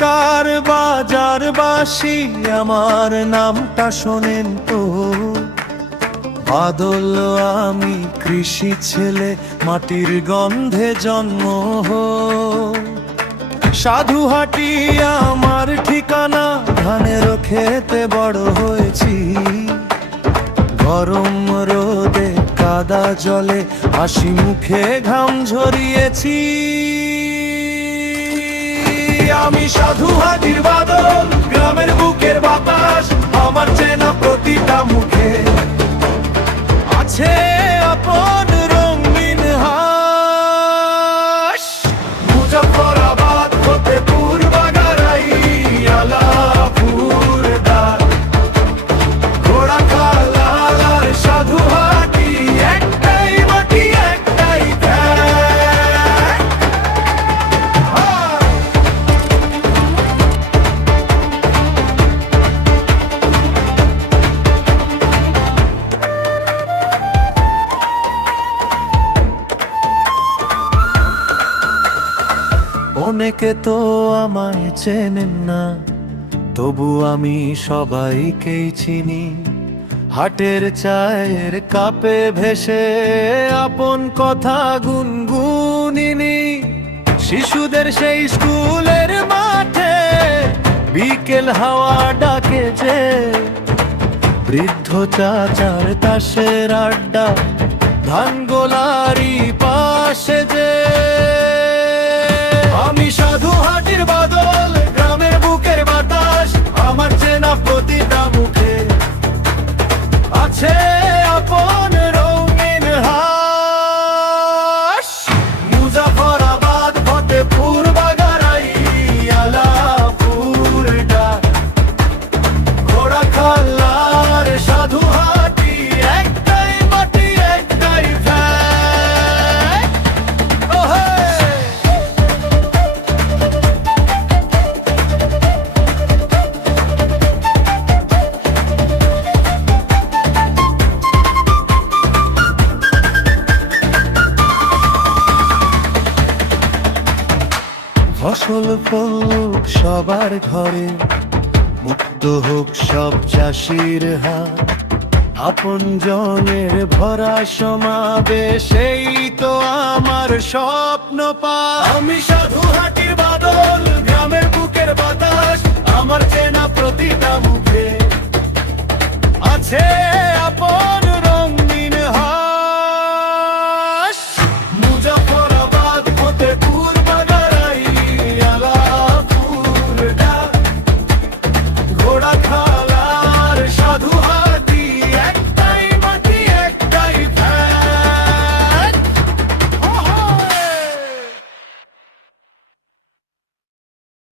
কার বাজার বাসি আমার নামটা শোনেন তো। বাদল আমি কৃষি ছেলে, মাটির গন্ধে জন্ম। সাধুহাটি আমার ঠিকানা, ধানের খেতে বড় হয়েছি। গরম রোদে কাদা জলে হাসি মুখে ঘাম ঝরিয়েছি। আমি সাধুহাটির বাদল, গ্রামের বুকের বাতাস, আমার চেনা প্রতিটা মুখে আছে আপন রঙিন হাস। মুজফ্ফরাবাদ হতে পূর্বাগারাই, আলাপুর দার, ঘোড়াখাল আর সাধুহাটি, একটাই মাটি একটাই ধ্যান। অনেকে তো আমায় চেনেন না, তবু আমি সবাইকেই চিনি। হাটের চায়ের কাপে ভেসে আপন কথা গুনগুনিনি। শিশুদের সেই স্কুলের মাঠে বিকেল হাওয়া ডাকে যে, বৃদ্ধ চাচার তাসের আড্ডা, ধান গোলারি পাশে যে। আমি সাধুহাটির বাদল, গ্রামের বুকের বাতাস, আমার চেনা প্রতিটা মুখে আছে আপন রঙিন হাস। মুজফ্ফরাবাদ ফতেপুর বাগারাই, আলাপুর ডাক, ঘোড়াখাল আর সাধুহাটি, একটাই মাটি একটাই ফ্যান। ওহে ফসল ফলুক সবার ঘরে, মুক্ত হোক সব চাষির হাত, আপন জনের ভরা সমাবেশেই তো আমার স্বপ্ন পা। আমি সাধুহাটির বাদল, গ্রামের বুকের বাতাস,